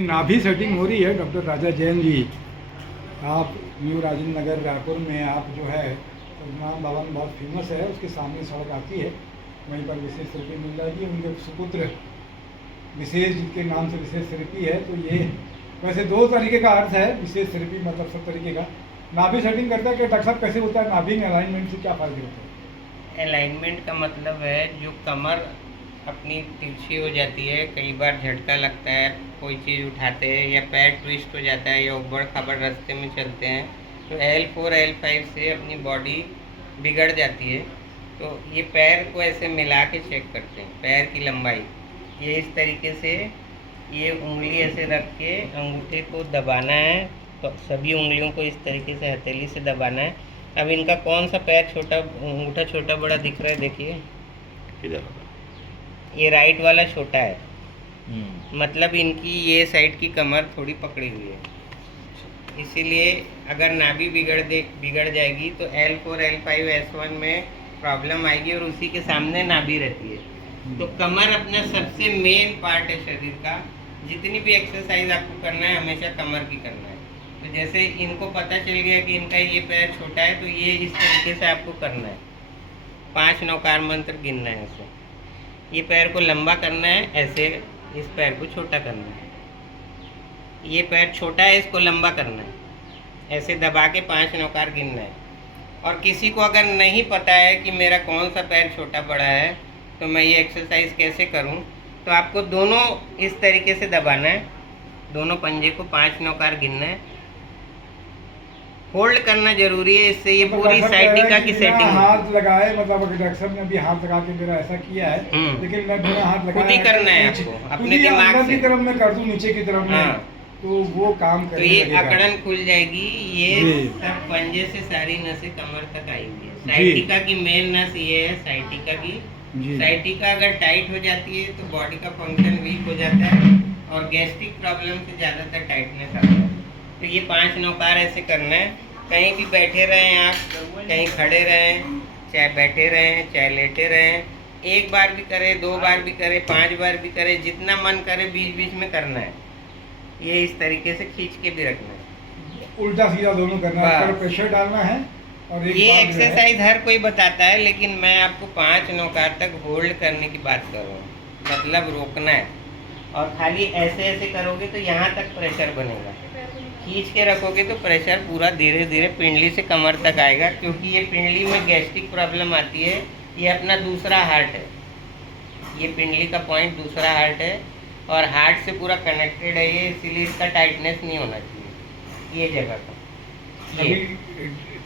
नाभि सेटिंग हो रही है डॉक्टर राजा जैन जी। आप न्यू राजेंद्र नगर रायपुर में आप जो है पद्मनाभ भवन बहुत फेमस है, उसके सामने सड़क आती है, वहीं पर विशेष थेरेपी मिल जाएगी। उनके सुपुत्र विशेष जिनके नाम से विशेष थेरेपी है। तो ये वैसे दो तरीके का अर्थ है, विशेष थेरेपी मतलब सब तरीके का। नाभि सेटिंग करता है कि डॉक्टर साहब कैसे होता है, नाभि में अलाइनमेंट से क्या फायदे होते हैं? अलाइनमेंट का मतलब है जो कमर अपनी तिरछी हो जाती है, कई बार झटका लगता है, कोई चीज़ उठाते हैं या पैर ट्विस्ट हो जाता है या उबड़ खाबड़ रास्ते में चलते हैं तो L4 L5 से अपनी बॉडी बिगड़ जाती है। तो ये पैर को ऐसे मिला के चेक करते हैं, पैर की लंबाई ये इस तरीके से, ये उंगली ऐसे रख के अंगूठे को दबाना है, तो सभी उंगलियों को इस तरीके से हथेली से दबाना है। अब इनका कौन सा पैर छोटा, अंगूठा छोटा बड़ा दिख रहा है, देखिए ये राइट वाला छोटा है, मतलब इनकी ये साइड की कमर थोड़ी पकड़ी हुई है। इसीलिए अगर नाभि बिगड़ जाएगी तो L4 L5 S1 में प्रॉब्लम आएगी और उसी के सामने नाभि रहती है। तो कमर अपना सबसे मेन पार्ट है शरीर का, जितनी भी एक्सरसाइज आपको करना है हमेशा कमर की करना है। तो जैसे इनको पता चल गया कि इनका ये पैर छोटा है तो ये इस तरीके से आपको करना है, 5 नौकार मंत्र गिनना है ऐसे, ये पैर को लंबा करना है, ऐसे इस पैर को छोटा करना है, ये पैर छोटा है इसको लंबा करना है, ऐसे दबा के 5 नौकार गिनना है। और किसी को अगर नहीं पता है कि मेरा कौन सा पैर छोटा बड़ा है तो मैं ये एक्सरसाइज कैसे करूं, तो आपको दोनों इस तरीके से दबाना है, दोनों पंजे को 5 नौकार गिनना है, होल्ड करना जरूरी है, इससे ये पूरी साइटिका की सेटिंग। हाथ लगाए मतलब अगर डॉक्टर साहब ने भी हाथ लगा के मेरा ऐसा किया है, लेकिन मैं बिना हाथ लगाए खुद ही करना है आपको अपने दिमाग से। की तरफ मैं कर दूं नीचे की तरफ में, तो वो काम तो ये अकड़न खुल जाएगी। ये सब पंजे से सारी नसें कमर तक आएंगी। साइटिका की मेन नस ये है, साइटिका की। साइटिका अगर टाइट हो जाती है तो बॉडी का फंक्शन वीक हो जाता है और गैस्ट्रिक प्रॉब्लम से ज़्यादातर टाइटनेस आता है। तो ये 5 नौकार ऐसे करना है। कहीं भी बैठे रहें आप, कहीं खड़े रहें, चाहे बैठे रहें चाहे लेटे रहें, 1 बार भी करें, 2 बार भी करें, 5 बार भी करें, जितना मन करे बीच बीच में करना है। ये इस तरीके से खींच के भी रखना है, उल्टा सीधा दोनों करना है, प्रेशर डालना है। और ये एक्सरसाइज हर कोई बताता है, लेकिन मैं आपको 5 नौकार तक होल्ड करने की बात कर रहा हूँ, मतलब रोकना है। और खाली ऐसे ऐसे करोगे तो यहाँ तक प्रेशर बनेगा, खींच के रखोगे तो प्रेशर पूरा धीरे धीरे पिंडली से कमर तक आएगा, क्योंकि ये पिंडली में गैस्ट्रिक प्रॉब्लम आती है। ये अपना दूसरा हार्ट है, ये पिंडली का पॉइंट दूसरा हार्ट है और हार्ट से पूरा कनेक्टेड है ये, इसीलिए इसका टाइटनेस नहीं होना चाहिए ये जगह का।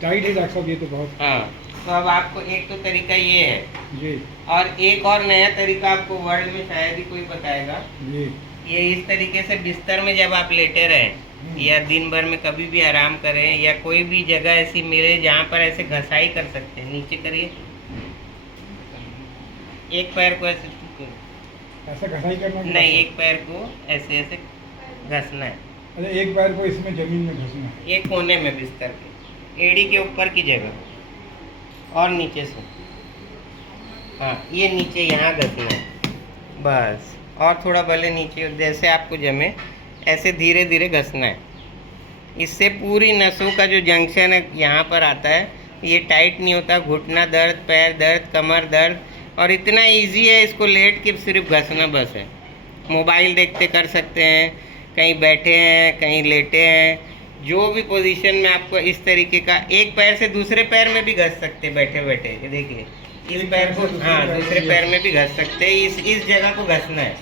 टाइट है डॉक्टर साहब ये तो बहुत। हाँ, तो अब आपको एक तो तरीका ये है जी, और एक और नया तरीका आपको वर्ल्ड में शायद ही कोई बताएगा जी। ये इस तरीके से बिस्तर में जब आप लेटे रहें या दिन भर में कभी भी आराम करें या कोई भी जगह ऐसी मिले जहाँ पर ऐसे घसाई कर सकते हैं, नीचे करिए, एक पैर को ऐसे घसाई करना नहीं, एक पैर को ऐसे ऐसे घसना है। अच्छा, एक पैर को इसमें जमीन में घसना है, एक कोने में बिस्तर के एड़ी के ऊपर की जगह और नीचे से, हाँ ये नीचे यहाँ घसना है बस, और थोड़ा भले नीचे जैसे आपको जमे ऐसे धीरे धीरे घसना है। इससे पूरी नसों का जो जंक्शन है यहाँ पर आता है, ये टाइट नहीं होता, घुटना दर्द, पैर दर्द, कमर दर्द, और इतना इजी है, इसको लेट के सिर्फ घसना बस है। मोबाइल देखते कर सकते हैं, कहीं बैठे हैं कहीं लेटे हैं, जो भी पोजीशन में आपको इस तरीके का, एक पैर से दूसरे पैर में भी घस सकते हैं बैठे बैठे। ये देखिए इस पैर को, हाँ दूसरे पैर में भी घस सकते हैं, इस जगह को घसना है।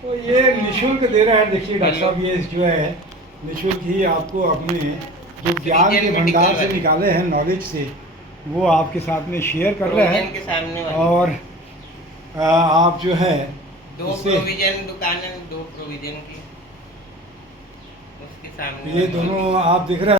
तो ये निःशुल्क दे रहा है, देखिए डॉक्टर साहब ये जो है निःशुल्क ही आपको अपने जो ज्ञान के भंडार से निकाले हैं, नॉलेज से, वो आपके साथ में शेयर कर रहे हैं। और आप जो है 2 प्रोविजन दुकान है, 2 प्रोविजन की, उसके सामने ये दोनों आप दिख रहे हैं।